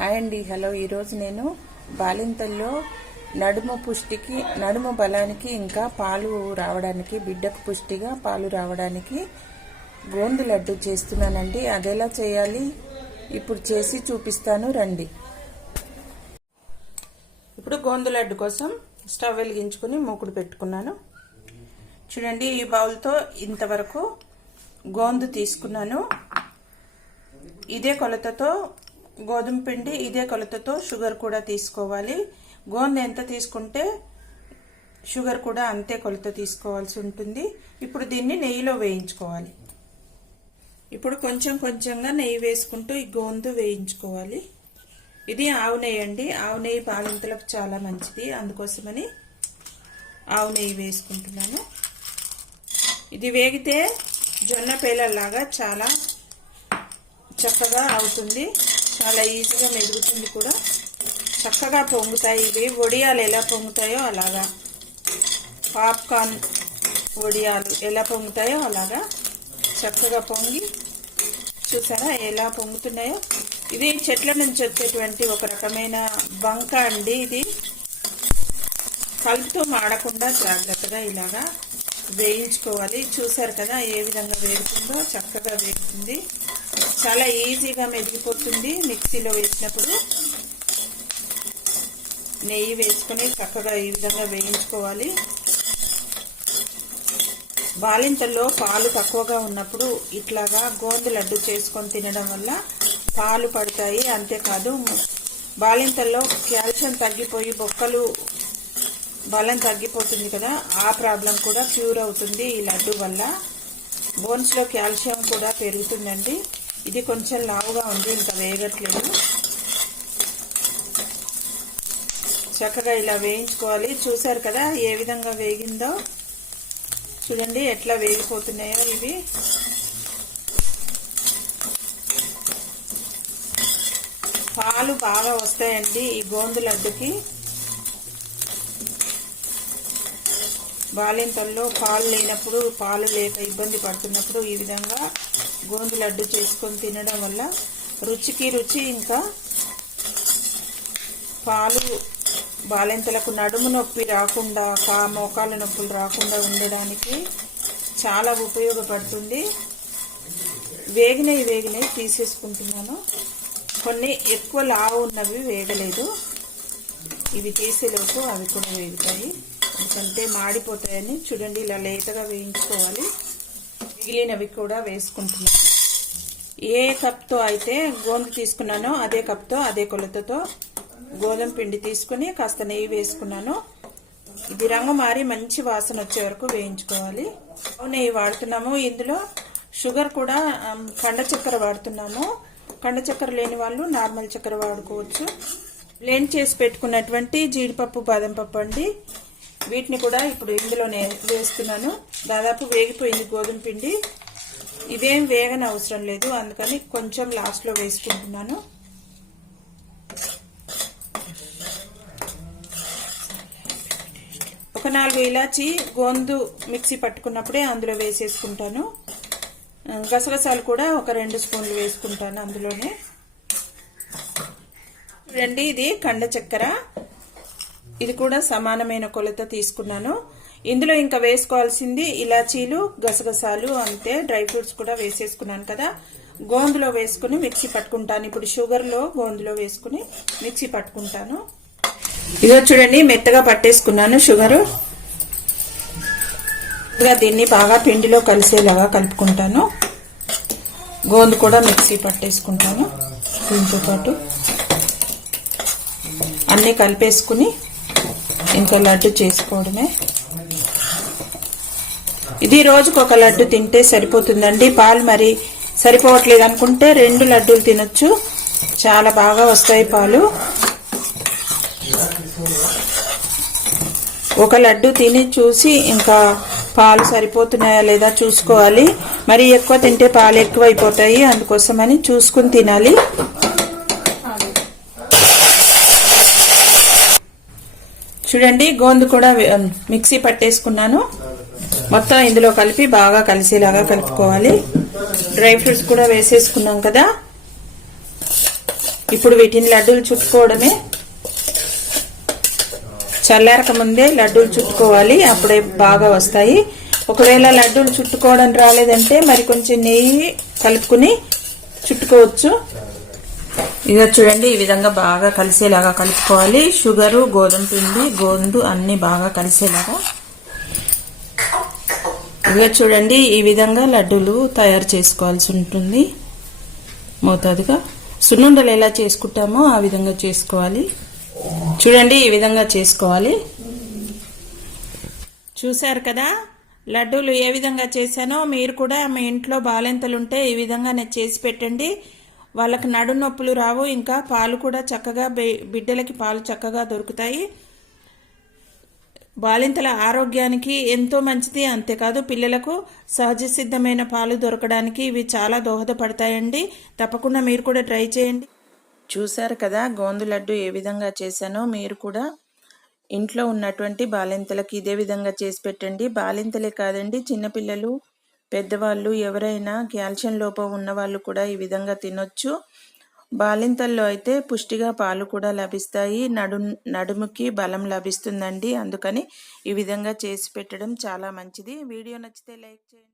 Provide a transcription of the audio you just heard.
Hi అండి, hello. ఈరోజు నేను బాలింతల్లో నడుము బలానికి ఇంకా పాలు రావడానికి, బిడ్డకు పుష్టిగా పాలు రావడానికి గోందు లడ్డు చేస్తున్నానండి. అదెలా చేయాలి ఇప్పుడు చేసి చూపిస్తాను, రండి. ఇప్పుడు గోందు లడ్డు కోసం స్టవ్ వెలిగించుకుని మూకుడు పెట్టుకున్నాను. చూడండి, ఈ బౌల్తో ఇంతవరకు గోందు తీసుకున్నాను. ఇదే కొలతతో గోధుమ పిండి, ఇదే కొలతతో షుగర్ కూడా తీసుకోవాలి. గోందు ఎంత తీసుకుంటే షుగర్ కూడా అంతే కొలత తీసుకోవాల్సి ఉంటుంది. ఇప్పుడు దీన్ని నెయ్యిలో వేయించుకోవాలి. ఇప్పుడు కొంచెం కొంచెంగా నెయ్యి వేసుకుంటూ ఈ గోందు వేయించుకోవాలి. ఇది ఆవు నెయ్యి అండి. ఆవు నెయ్యి బాలింతలకు చాలా మంచిది, అందుకోసమని ఆవు నెయ్యి వేసుకుంటున్నాను. ఇది వేగితే జొన్న పేలలాగా చాలా చక్కగా అవుతుంది. చాలా ఈజీగా మెదుగుతుంది కూడా, చక్కగా పొంగుతాయి. ఇవి వడియాలు ఎలా పొంగుతాయో అలాగా, పాప్కార్న్ వడియాలు ఎలా పొంగుతాయో అలాగా చక్కగా పొంగి, చూసారా ఎలా పొంగుతున్నాయో. ఇది చెట్ల నుంచి వచ్చేటువంటి ఒక రకమైన బంక అండి. ఇది కలుపుతూ మాడకుండా జాగ్రత్తగా ఇలాగా వేయించుకోవాలి. చూసారు కదా ఏ విధంగా వేగుతుందో, చక్కగా వేగుతుంది. చాలా ఈజీగా మెదిగిపోతుంది. మిక్సీలో వేసినప్పుడు నెయ్యి వేసుకొని చక్కగా ఈ విధంగా వేయించుకోవాలి. బాలింతల్లో పాలు తక్కువగా ఉన్నప్పుడు ఇట్లాగా గోందు లడ్డు చేసుకొని తినడం వల్ల పాలు పడతాయి. అంతేకాదు, బాలింతల్లో కాల్షియం తగ్గిపోయి బొక్కలు బలం తగ్గిపోతుంది కదా, ఆ ప్రాబ్లం కూడా క్యూర్ అవుతుంది ఈ లడ్డు వల్ల. బోన్స్లో కాల్షియం కూడా పెరుగుతుందండి. ఇది కొంచెం లావుగా ఉంది, ఇంకా వేగట్లేదు. చక్కగా ఇలా వేయించుకోవాలి. చూసారు కదా ఏ విధంగా వేగిందో. చూడండి ఎట్లా వేగిపోతున్నాయో ఇవి. పాలు బాగా వస్తాయండి ఈ గోందు లడ్డుకి. బాలింతల్లో పాలు లేనప్పుడు, పాలు లేక ఇబ్బంది పడుతున్నప్పుడు ఈ విధంగా గోందు లడ్డు చేసుకొని తినడం వల్ల రుచికి రుచి, ఇంకా పాలు బాలింతలకు నడుము నొప్పి రాకుండా, మోకాళ్ళ నొప్పులు రాకుండా ఉండడానికి చాలా ఉపయోగపడుతుంది. వేగినవి తీసేసుకుంటున్నాను. కొన్ని ఎక్కువ లావు ఉన్నవి వేగలేదు, ఇవి తీసేలోపు అవి కూడా వేగుతాయి. ఎందుకంటే మాడిపోతాయని. చూడండి ఇలా లేతగా వేయించుకోవాలి. మిగిలినవి కూడా వేసుకుంటున్నాను. ఏ కప్తో అయితే గోందు తీసుకున్నానో అదే కప్తో, అదే కొలతతో గోధుమ పిండి తీసుకుని కాస్త నెయ్యి వేసుకున్నాను. ఇది రంగు మారి మంచి వాసన వచ్చే వరకు వేయించుకోవాలి. నెయ్యి వాడుతున్నాము. ఇందులో షుగర్ కూడా కండ చక్కెర వాడుతున్నాము. కండ చక్కెర లేని వాళ్ళు నార్మల్ చక్కెర వాడుకోవచ్చు. బ్లెండ్ చేసి పెట్టుకున్నటువంటి జీడిపప్పు, బాదం పప్పు అండి. వీటిని కూడా ఇప్పుడు ఇందులోనే వేస్తున్నాను. దాదాపు వేగిపోయింది గోధుమ పిండి. ఇవేం వేగన అవసరం లేదు, అందుకని కొంచెం లాస్ట్లో వేసుకుంటున్నాను. ఒక 4 ఇలాచి గోందు మిక్సీ పట్టుకున్నప్పుడే అందులో వేసేసుకుంటాను. గసగసాలు కూడా ఒక 2 స్పూన్లు వేసుకుంటాను అందులోనే. చూడండి, ఇది కండ చక్కెర. ఇది కూడా సమానమైన కొలత తీసుకున్నాను. ఇందులో ఇంకా వేసుకోవాల్సింది ఇలాచీలు, గసగసాలు అంతే. డ్రై ఫ్రూట్స్ కూడా వేసేసుకున్నాను కదా, గోందులో వేసుకుని మిక్సీ పట్టుకుంటాను. ఇప్పుడు షుగర్లో గోందులో వేసుకుని మిక్సీ పట్టుకుంటాను. ఇదో చూడండి మెత్తగా పట్టేసుకున్నాను షుగరు. దీన్ని బాగా పిండిలో కలిసేలాగా కలుపుకుంటాను. గోందు కూడా మిక్సీ పట్టేసుకుంటాను. దీంతో పాటు అన్నీ కలిపేసుకుని ఇంకా లడ్డు చేసుకోవడమే. ఇది రోజుకు ఒక లడ్డు తింటే సరిపోతుందండి. పాలు మరి సరిపోవట్లేదు అనుకుంటే 2 లడ్డూలు తినొచ్చు, చాలా బాగా వస్తాయి పాలు. ఒక లడ్డు తిని చూసి ఇంకా పాలు సరిపోతున్నాయా లేదా చూసుకోవాలి. మరి ఎక్కువ తింటే పాలు ఎక్కువ అయిపోతాయి, అందుకోసమని చూసుకుని తినాలి. చూడండి, గోందు కూడా మిక్సీ పట్టేసుకున్నాను. మొత్తం ఇందులో కలిపి బాగా కలిసేలాగా కలుపుకోవాలి. డ్రై ఫ్రూట్స్ కూడా వేసేసుకున్నాం కదా, ఇప్పుడు వీటిని లడ్డూలు చుట్టుకోవడమే. చల్లారక ముందే లడ్డూలు చుట్టుకోవాలి, అప్పుడే బాగా వస్తాయి. ఒకవేళ లడ్డూలు చుట్టుకోవడం రాలేదంటే మరి కొంచెం నెయ్యి కలుపుకుని చుట్టుకోవచ్చు. ఇక చూడండి, ఈ విధంగా బాగా కలిసేలాగా కలుపుకోవాలి. షుగరు, గోధుమ పిండి, గోందు అన్నీ బాగా కలిసేలాగా. ఇక చూడండి, ఈ విధంగా లడ్డూలు తయారు చేసుకోవాల్సి ఉంటుంది. మోతాదుగా సున్నుండలు ఎలా చేసుకుంటామో ఆ విధంగా చేసుకోవాలి. చూడండి, ఈ విధంగా చేసుకోవాలి. చూశారు కదా లడ్డూలు ఏ విధంగా చేశానో. మీరు కూడా మీ ఇంట్లో బాలింతలుంటే ఈ విధంగా నేను చేసి పెట్టండి. వాళ్ళకి నడు నొప్పులు రావు, ఇంకా పాలు కూడా చక్కగా బిడ్డలకి పాలు చక్కగా దొరుకుతాయి. బాలింతల ఆరోగ్యానికి ఎంతో మంచిది. అంతేకాదు పిల్లలకు సహజ సిద్ధమైన పాలు దొరకడానికి ఇవి చాలా దోహదపడతాయండి. తప్పకుండా మీరు కూడా ట్రై చేయండి. చూశారు కదా గోందు లడ్డు ఏ విధంగా చేశానో. మీరు కూడా ఇంట్లో ఉన్నటువంటి బాలింతలకి ఇదే విధంగా చేసి పెట్టండి. బాలింతలే కాదండి, చిన్నపిల్లలు, పెద్దవాళ్ళు ఎవరైనా కాల్షియం లోపం ఉన్న వాళ్ళు కూడా ఈ విధంగా తినొచ్చు. బాలింతల్లో అయితే పుష్టిగా పాలు కూడా లభిస్తాయి, నడుముకి బలం లభిస్తుందండి. అందుకని ఈ విధంగా చేసి పెట్టడం చాలా మంచిది. వీడియో నచ్చితే లైక్ చేయండి.